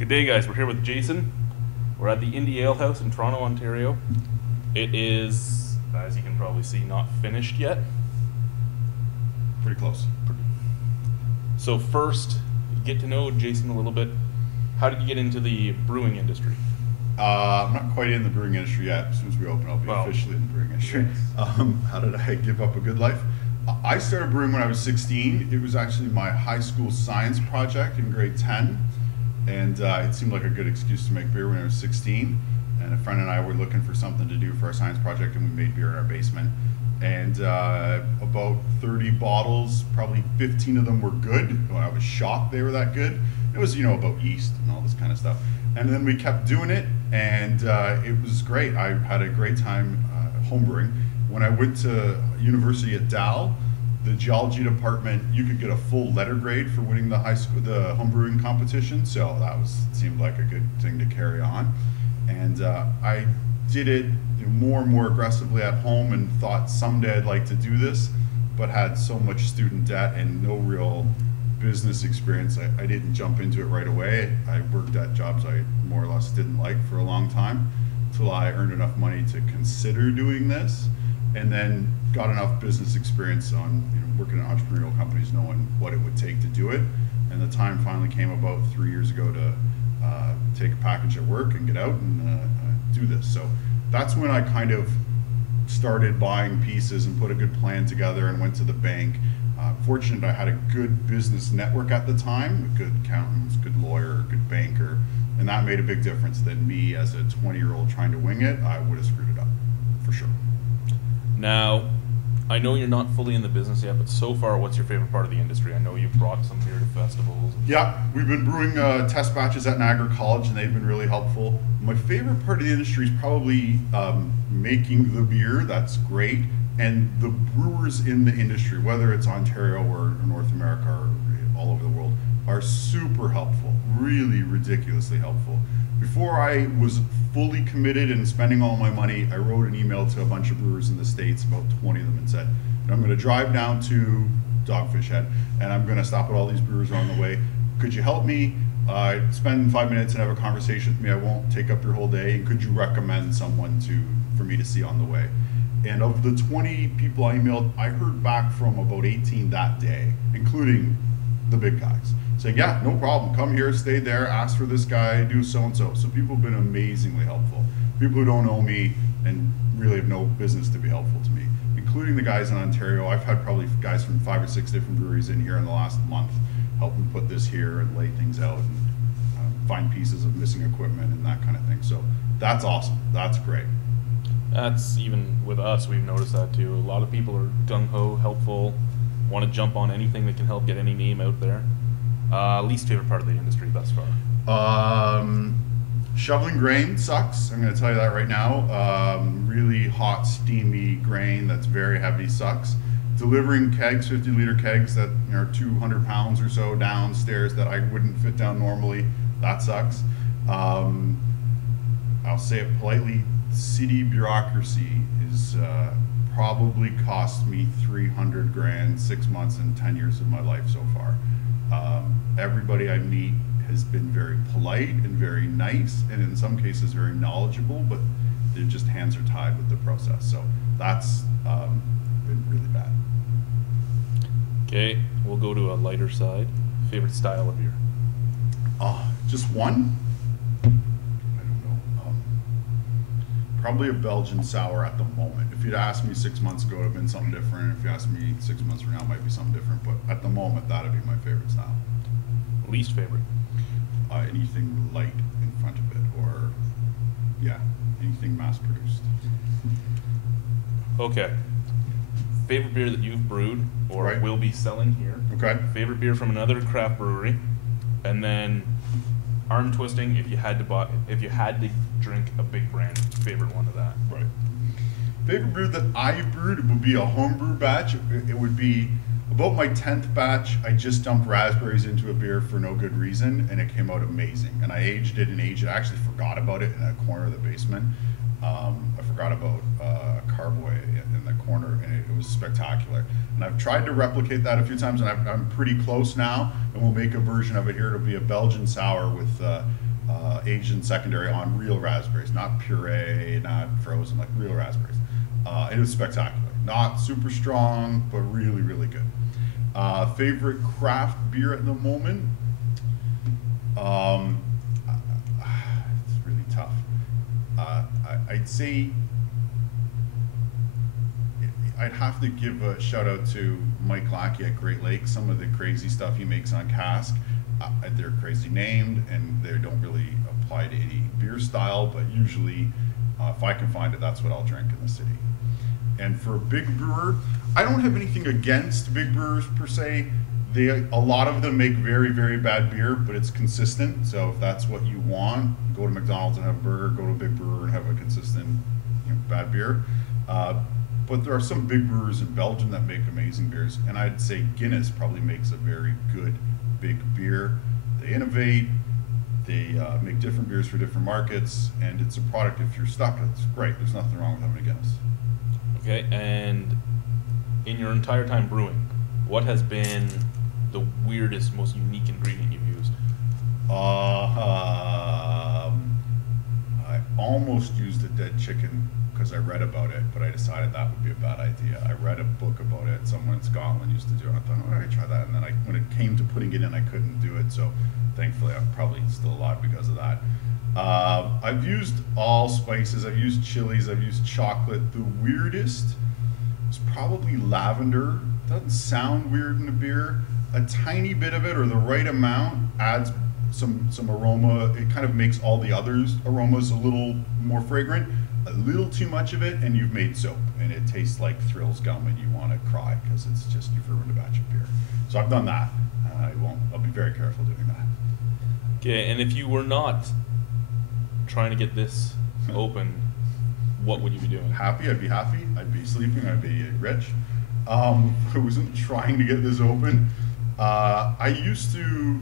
Good day, guys. We're here with Jason. We're at the Indie Alehouse in Toronto, Ontario. It is, as you can probably see, not finished yet. Pretty close. So first, get to know Jason a little bit. How did you get into the brewing industry? I'm not quite in the brewing industry yet. As soon as we open, I'll be officially in the brewing industry. Yes. How did I give up a good life? I started brewing when I was 16. It was actually my high school science project in grade 10. And it seemed like a good excuse to make beer when I was 16. And a friend and I were looking for something to do for our science project, and we made beer in our basement. And about 30 bottles, probably 15 of them were good. When I was shocked they were that good. It was, about yeast and all this kind of stuff. And then we kept doing it, and it was great. I had a great time homebrewing. When I went to university at Dal, the geology department, you could get a full letter grade for winning the homebrewing competition. So that seemed like a good thing to carry on. And I did it more and more aggressively at home and thought someday I'd like to do this, but had so much student debt and no real business experience. I didn't jump into it right away. I worked at jobs I more or less didn't like for a long time until I earned enough money to consider doing this, and then got enough business experience on working in entrepreneurial companies, knowing what it would take to do it. And the time finally came about 3 years ago to take a package at work and get out and do this. So that's when I kind of started buying pieces and put a good plan together and went to the bank. Fortunate I had a good business network at the time, good accountants, good lawyer, good banker, and that made a big difference. Than me as a 20-year-old trying to wing it, I would have screwed it up, for sure. Now, I know you're not fully in the business yet, but so far, what's your favorite part of the industry? I know you've brought some beer to festivals. Yeah, we've been brewing test batches at Niagara College, and they've been really helpful. My favorite part of the industry is probably making the beer. That's great. And the brewers in the industry, whether it's Ontario or North America or all over the world, are super helpful, really ridiculously helpful. Before I was fully committed and spending all my money, I wrote an email to a bunch of brewers in the States, about 20 of them, and said, I'm going to drive down to Dogfish Head, and I'm going to stop at all these brewers along the way. Could you help me? Spend 5 minutes and have a conversation with me. I won't take up your whole day. And could you recommend someone for me to see on the way? And of the 20 people I emailed, I heard back from about 18 that day, including the big guys, saying, yeah, no problem, come here, stay there, ask for this guy, do so-and-so. So people have been amazingly helpful. People who don't know me and really have no business to be helpful to me, including the guys in Ontario. I've had probably guys from 5 or 6 different breweries in here in the last month, helping put this here and lay things out and find pieces of missing equipment and that kind of thing. So that's awesome, that's great. That's even with us, we've noticed that too. A lot of people are gung-ho, helpful, want to jump on anything that can help get any name out there. Least favorite part of the industry thus far? Shoveling grain sucks. I'm going to tell you that right now. Really hot, steamy grain that's very heavy sucks. Delivering kegs, 50-liter kegs that are 200 pounds or so downstairs that I wouldn't fit down normally, that sucks. I'll say it politely, city bureaucracy is probably cost me 300 grand, 6 months and 10 years of my life so far. Everybody I meet has been very polite and very nice, and in some cases very knowledgeable, but their just hands are tied with the process. So that's been really bad. Okay, we'll go to a lighter side. Favorite style of beer? Just one? I don't know. Probably a Belgian sour at the moment. If you'd asked me 6 months ago, it would have been something different. If you asked me 6 months from now, it might be something different. But at the moment, that would be my favorite style. Least favorite? Anything light in front of it, or, yeah, anything mass-produced. Okay. Favorite beer that you've brewed or Right. will be selling here? Okay. Favorite beer from another craft brewery, and then arm twisting. If you had to drink a big brand, favorite one of that. Right. Favorite brew that I brewed would be a homebrew batch. It would be about my 10th batch. I just dumped raspberries into a beer for no good reason, and it came out amazing. And I aged it. I actually forgot about it in a corner of the basement. I forgot about a carboy in the corner, and it was spectacular. And I've tried to replicate that a few times, and I'm pretty close now, and we'll make a version of it here. It'll be a Belgian sour with aged in secondary on real raspberries, not puree, not frozen, like real raspberries. It was spectacular. Not super strong, but really, really good. Favorite craft beer at the moment? It's really tough. I'd say I'd have to give a shout out to Mike Lackey at Great Lakes. Some of the crazy stuff he makes on cask, they're crazy named and they don't really apply to any beer style, but usually if I can find it, that's what I'll drink in the city. And for a big brewer, I don't have anything against big brewers per se. A lot of them make very, very bad beer, but it's consistent. So if that's what you want, go to McDonald's and have a burger, go to a big brewer and have a consistent, bad beer. But there are some big brewers in Belgium that make amazing beers, and I'd say Guinness probably makes a very good big beer. They innovate, they make different beers for different markets, and it's a product, if you're stuck, it's great. There's nothing wrong with having a Guinness. Okay, and in your entire time brewing, what has been the weirdest, most unique ingredient you've used? I almost used a dead chicken because I read about it, but I decided that would be a bad idea. I read a book about it. Someone in Scotland used to do it. I thought, all right, try that. And then when it came to putting it in, I couldn't do it. So thankfully, I'm probably still alive because of that. I've used all spices. I've used chilies. I've used chocolate. The weirdest is probably lavender. Doesn't sound weird in a beer. A tiny bit of it, or the right amount, adds some aroma. It kind of makes all the others aromas a little more fragrant. A little too much of it, and you've made soap, and it tastes like Thrills gum, and you want to cry because it's just you've ruined a batch of beer. So I've done that. I'll be very careful doing that. Okay, and if you were not trying to get this open, what would you be doing? Happy, I'd be happy. I'd be sleeping. I'd be rich. I wasn't trying to get this open. I used to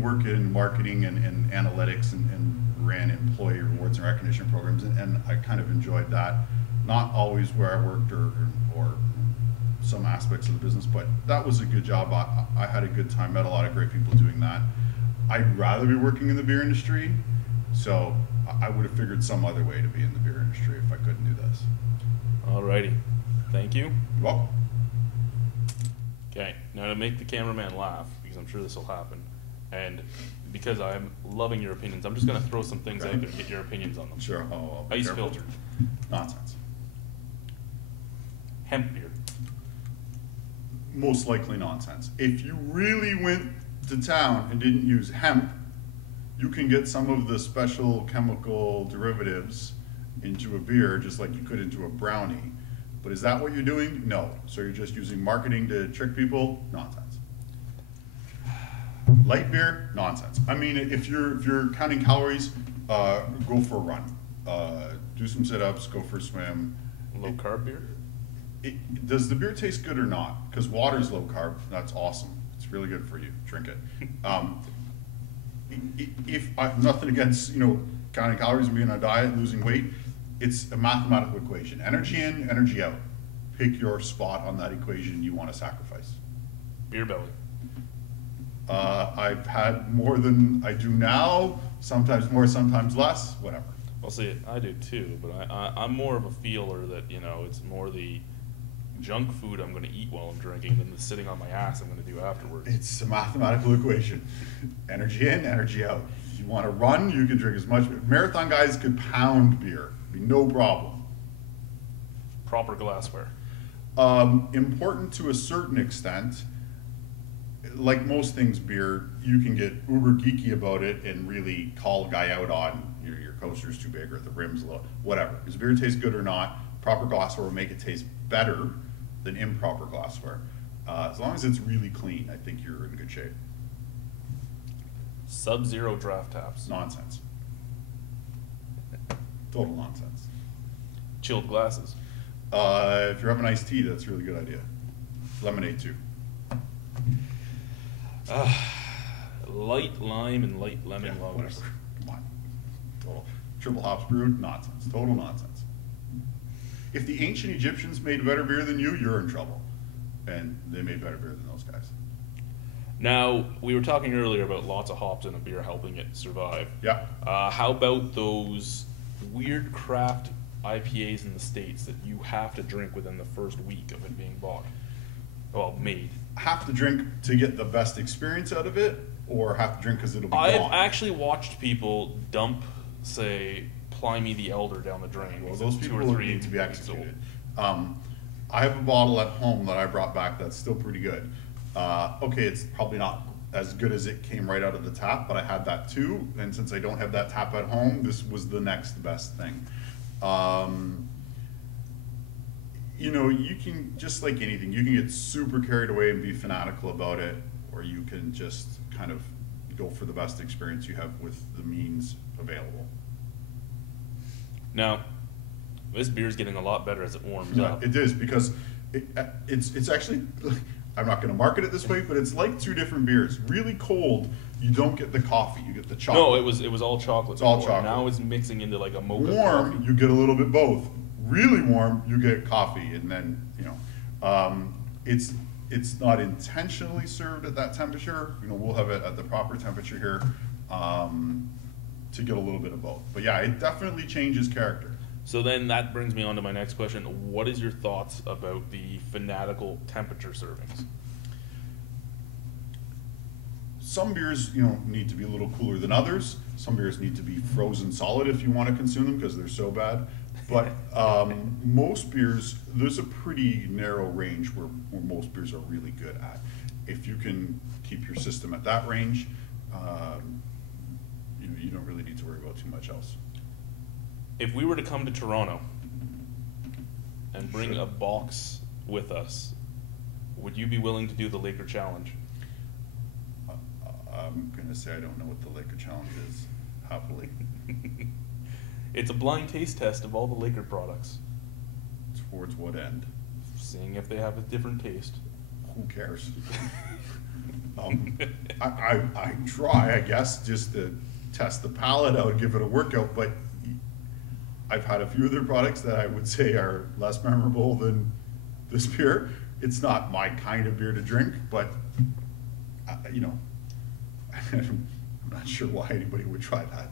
work in marketing and analytics and ran employee rewards and recognition programs, and I kind of enjoyed that. Not always where I worked or some aspects of the business, but that was a good job. I had a good time, met a lot of great people doing that. I'd rather be working in the beer industry, so I would have figured some other way to be in the beer industry if I couldn't do this. Alrighty, thank you. You're welcome. Okay, now to make the cameraman laugh, because I'm sure this will happen, and because I'm loving your opinions, I'm just going to throw some things out there and get your opinions on them. Sure. I'll be Ice careful. filtered. Nonsense. Hemp beer. Most likely nonsense. If you really went to town and didn't use hemp, you can get some of the special chemical derivatives into a beer just like you could into a brownie. But is that what you're doing? No. So you're just using marketing to trick people? Nonsense. Light beer? Nonsense. I mean, if you're counting calories, go for a run. Do some sit-ups, go for a swim. Low carb beer? Does the beer taste good or not? Because water's low carb. That's awesome. It's really good for you. Drink it. If nothing against counting calories and being on a diet, losing weight, it's a mathematical equation. Energy in, energy out. Pick your spot on that equation you want to sacrifice. Beer belly. I've had more than I do now. Sometimes more, sometimes less. Whatever. Well, see, I do too, but I'm more of a feeler that it's more the junk food I'm going to eat while I'm drinking than the sitting on my ass I'm going to do afterwards. It's a mathematical equation. Energy in, energy out. If you want to run, you can drink as much. Marathon guys could pound beer. Be no problem. Proper glassware. Important to a certain extent. Like most things beer, you can get uber geeky about it and really call a guy out on your coaster's too big or the rim's low, whatever. Does beer taste good or not? Proper glassware will make it taste better than improper glassware. As long as it's really clean, I think you're in good shape. Sub-zero draft taps. Nonsense. Total nonsense. Chilled glasses. If you're having iced tea, that's a really good idea. Lemonade too. Light lime and light lemon lagers. Whatever. Come on. Total. Triple hops brewed? Nonsense. Total nonsense. If the ancient Egyptians made better beer than you, you're in trouble. And they made better beer than those guys. Now, we were talking earlier about lots of hops in a beer helping it survive. Yeah. How about those weird craft IPAs in the States that you have to drink within the first week of it being bought? Well, made. Have to drink to get the best experience out of it, or have to drink because it'll be I've gone? actually watched people dump, say, Pliny the Elder down the drain. Well, those people need to be executed. I have a bottle at home that I brought back that's still pretty good. Okay, it's probably not as good as it came right out of the tap, but I had that too, and since I don't have that tap at home, this was the next best thing. You know, you can, just like anything, you can get super carried away and be fanatical about it, or you can just kind of go for the best experience you have with the means available. Now, this beer is getting a lot better as it warms up. It is, because it's actually, I'm not going to market it this way, but it's like two different beers. Really cold, you don't get the coffee, you get the chocolate. No, it was all chocolate. It's all chocolate. Now it's mixing into like a mocha. Warm, coffee. you get a little bit both. Really warm, you get coffee, and then, you know, it's not intentionally served at that temperature. You know, we'll have it at the proper temperature here to get a little bit of both. But yeah, it definitely changes character. So then that brings me on to my next question. What is your thoughts about the fanatical temperature servings? Some beers, you know, need to be a little cooler than others. Some beers need to be frozen solid if you want to consume them because they're so bad. But most beers, there's a pretty narrow range where most beers are really good at. If you can keep your system at that range, you don't really need to worry about too much else. If we were to come to Toronto and bring a box with us, would you be willing to do the Laker Challenge? I'm going to say I don't know what the Laker Challenge is, happily. It's a blind taste test of all the Laker products. Towards what end? Seeing if they have a different taste. Who cares? I try, I guess, just to test the palate out, give it a workout, but I've had a few of their products that I would say are less memorable than this beer. It's not my kind of beer to drink, but, you know, I'm not sure why anybody would try that.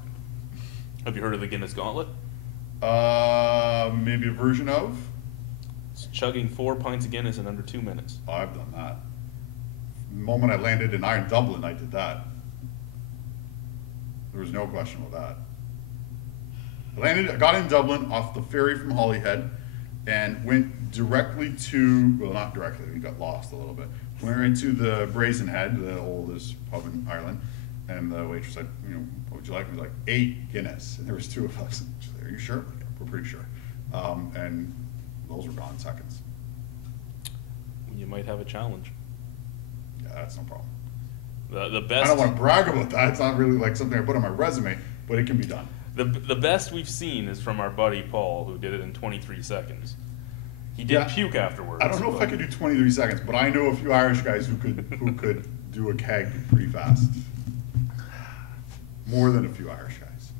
Have you heard of the Guinness Gauntlet? Maybe a version of? It's chugging 4 pints of Guinness in under 2 minutes. Oh, I've done that. The moment I landed in Dublin, I did that. There was no question about that. I got in Dublin off the ferry from Holyhead and went directly to, well, not directly, we got lost a little bit. Went right to the Brazen Head, the oldest pub in Ireland, and the waitress said, you know, what would you like? We was like, 8 Guinness, and there was 2 of us. She's like, are you sure? Yeah, we're pretty sure. And those were gone in seconds. You might have a challenge. Yeah, that's no problem. The best. I don't want to brag about that. It's not really like something I put on my resume, but it can be done. The best we've seen is from our buddy Paul, who did it in 23 seconds. He did puke afterwards. I don't know if I could do 23 seconds, but I know a few Irish guys who could do a keg pretty fast. More than a few Irish guys.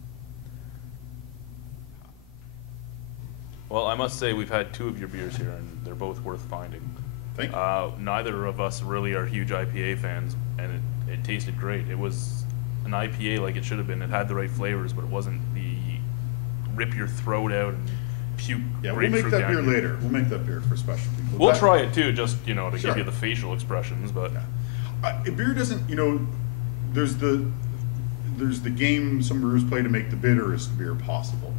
Well, I must say we've had 2 of your beers here, and they're both worth finding. Thank you. Neither of us really are huge IPA fans, and it tasted great. It was an IPA like it should have been. It had the right flavors, but it wasn't the rip your throat out and puke. Yeah, we'll make that beer later. We'll make that beer for special people. We'll try it too, just to give you the facial expressions. But beer doesn't, there's the game some brewers play to make the bitterest beer possible,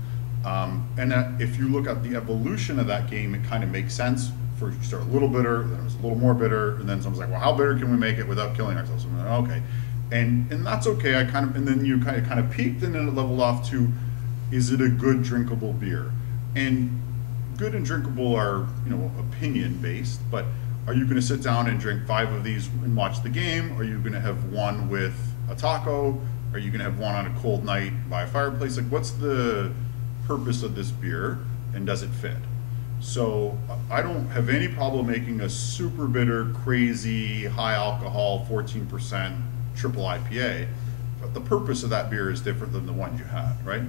and if you look at the evolution of that game, it kind of makes sense. First you start a little bitter, then it was a little more bitter, and then someone's like, well, how bitter can we make it without killing ourselves? And I'm like, okay, and that's okay. And then you kind of peaked, and then it leveled off to, is it a good drinkable beer? And good and drinkable are opinion based, but are you going to sit down and drink 5 of these and watch the game? Are you going to have one with a taco? Are you going to have one on a cold night by a fireplace? Like, what's the purpose of this beer, and does it fit? So I don't have any problem making a super bitter, crazy, high alcohol, 14% triple IPA, but the purpose of that beer is different than the one you had, right?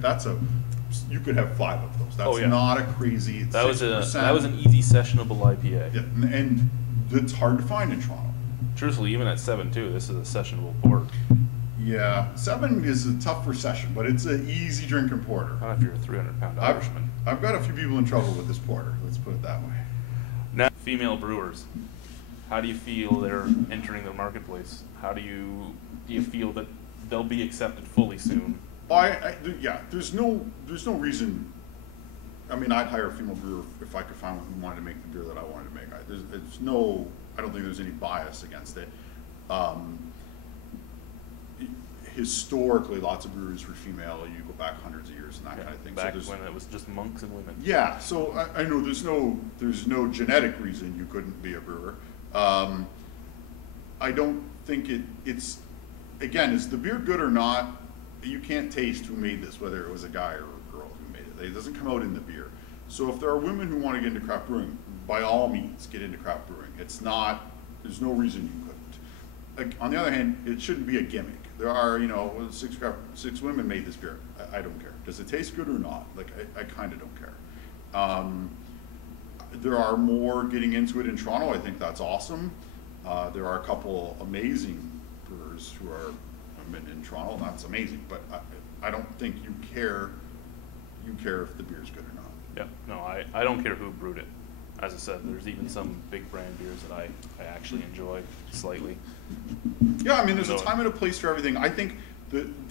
You could have 5 of those. That's not a crazy. That was an easy sessionable IPA. Yeah, and it's hard to find in Toronto. truthfully, even at 7.2, this is a sessionable port. Yeah, 7 is a tougher session, but it's an easy drinking porter. Not if you're a 300-pound Irishman. I've got a few people in trouble with this porter. Let's put it that way. Now, female brewers, how do you feel they're entering the marketplace? How do you feel that they'll be accepted fully soon? Yeah, there's no reason. I mean, I'd hire a female brewer if I could find one who wanted to make the beer that I wanted to make. I don't think there's any bias against it. Historically, lots of breweries were female. You go back hundreds of years and that kind of thing. Back when it was just monks and women. Yeah, so I know there's no genetic reason you couldn't be a brewer. I don't think it's again, is the beer good or not? You can't taste who made this, whether it was a guy or a girl who made it. It doesn't come out in the beer. So if there are women who want to get into craft brewing, by all means, get into craft brewing. There's no reason you couldn't. On the other hand, it shouldn't be a gimmick. There are, six women made this beer. I don't care. Does it taste good or not? Like, I kind of don't care. There are more getting into it in Toronto. I think that's awesome. There are a couple amazing brewers who are women in Toronto, and that's amazing. But I don't think you care if the beer's good or not. Yeah, no, I don't care who brewed it. As I said, there's even some big brand beers that I actually enjoy slightly. Yeah, I mean, there's a time and a place for everything. I think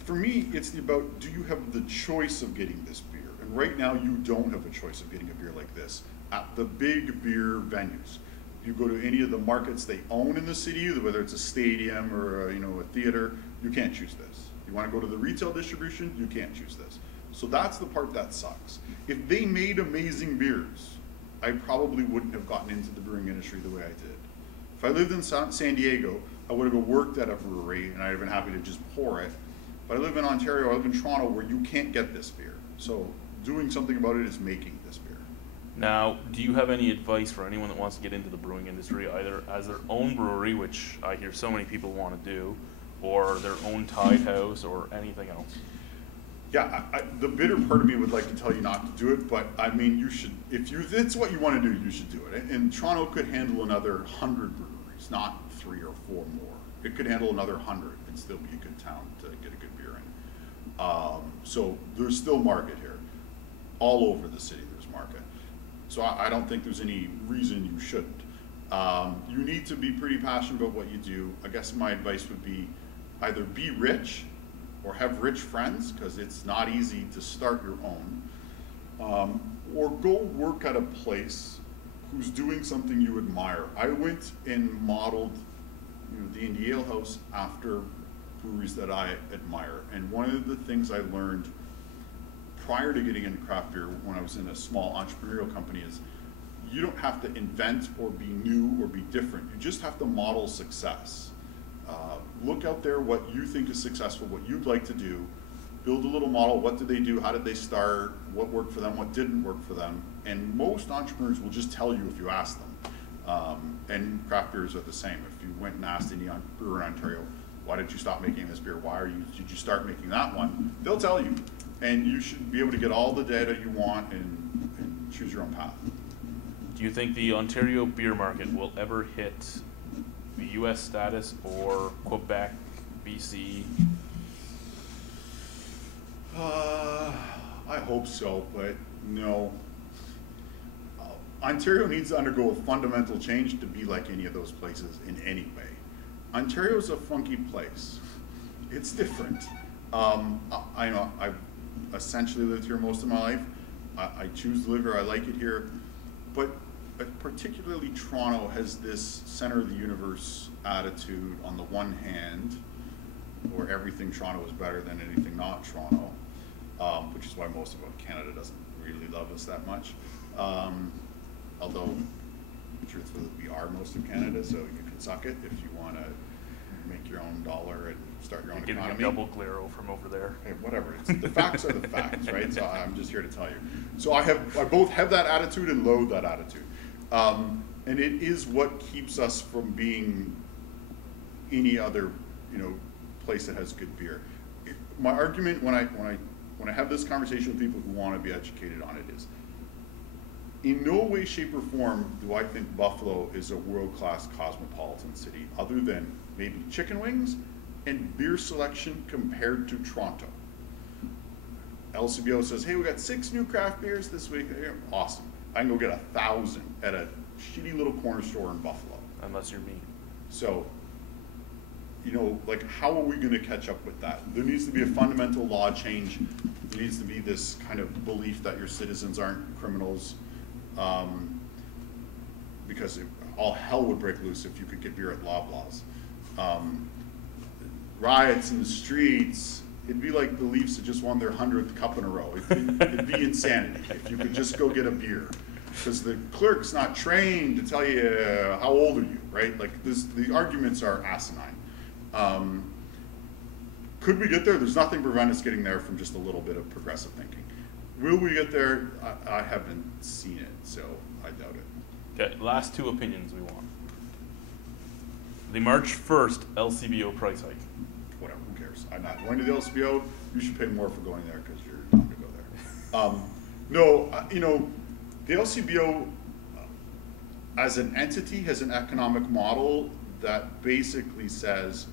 for me, it's about, do you have the choice of getting this beer? And right now, you don't have a choice of getting a beer like this at the big beer venues. If you go to any of the markets they own in the city, whether it's a stadium or a theater, you can't choose this. You want to go to the retail distribution, you can't choose this. So that's the part that sucks. If they made amazing beers, I probably wouldn't have gotten into the brewing industry the way I did. If I lived in San Diego, I would have worked at a brewery and I'd have been happy to just pour it. But I live in Ontario, I live in Toronto, where you can't get this beer. So doing something about it is making this beer. Now, do you have any advice for anyone that wants to get into the brewing industry, either as their own brewery, which I hear so many people want to do, or their own tied house, or anything else? Yeah, the bitter part of me would like to tell you not to do it, but I mean, you should. If it's what you want to do, you should do it. And Toronto could handle another 100 breweries, not 3 or 4 more. It could handle another 100 and still be a good town to get a good beer in. So there's still market here. All over the city there's market. So I don't think there's any reason you shouldn't. You need to be pretty passionate about what you do. I guess my advice would be either be rich or have rich friends, because it's not easy to start your own, or go work at a place who's doing something you admire. I went and modeled the Indie Alehouse after breweries that I admire, and one of the things I learned prior to getting into craft beer when I was in a small entrepreneurial company is you don't have to invent or be new or be different. You just have to model success. Look out there what you think is successful, what you'd like to do, build a little model. What did they do? How did they start? What worked for them? What didn't work for them? And most entrepreneurs will just tell you if you ask them. And craft beers are the same. If you went and asked any brewer in Ontario, why did you stop making this beer? Did you start making that one? They'll tell you. And you should be able to get all the data you want and choose your own path. Do you think the Ontario beer market will ever hit the U.S. status or Quebec, BC? I hope so, but no. Ontario needs to undergo a fundamental change to be like any of those places in any way. Ontario's a funky place. It's different. I know I've essentially lived here most of my life. I choose to live here. I like it here, but particularly Toronto has this center of the universe attitude on the one hand, where everything Toronto is better than anything not Toronto, which is why most of Canada doesn't really love us that much. Although, truthfully, we are most of Canada, so you can suck it if you want to make your own dollar and start your own economy. Getting a double Glero from over there. Hey, whatever. The facts are the facts, right? So I'm just here to tell you. So I both have that attitude and loathe that attitude. And it is what keeps us from being any other, place that has good beer. My argument when I have this conversation with people who want to be educated on it is, in no way, shape, or form do I think Buffalo is a world-class cosmopolitan city, other than maybe chicken wings and beer selection compared to Toronto. LCBO says, hey, we got 6 new craft beers this week. Awesome. I can go get 1,000 at a shitty little corner store in Buffalo. Unless you're me. So, you know, like, how are we going to catch up with that? There needs to be a fundamental law change. There needs to be this kind of belief that your citizens aren't criminals, because all hell would break loose if you could get beer at Loblaws. Riots in the streets. It'd be like the Leafs had just won their 100th cup in a row. It'd be insanity if you could just go get a beer. Because the clerk's not trained to tell you how old are you, right? Like the arguments are asinine. Could we get there? There's nothing to prevent us getting there from just a little bit of progressive thinking. Will we get there? I haven't seen it, so I doubt it. Okay, last 2 opinions we want. The March 1st LCBO price hike. Whatever, who cares? I'm not going to the LCBO. You should pay more for going there because you're not going to go there. You know, the LCBO as an entity has an economic model that basically says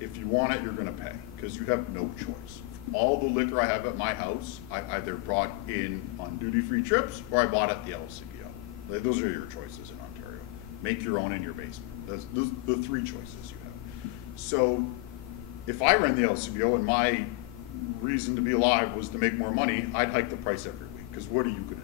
if you want it, you're going to pay because you have no choice. All the liquor I have at my house, I either brought in on duty-free trips or I bought at the LCBO. Those are your choices in Ontario. Make your own in your basement. Those the 3 choices you have. So if I ran the LCBO and my reason to be alive was to make more money, I'd hike the price every week because what are you going to do?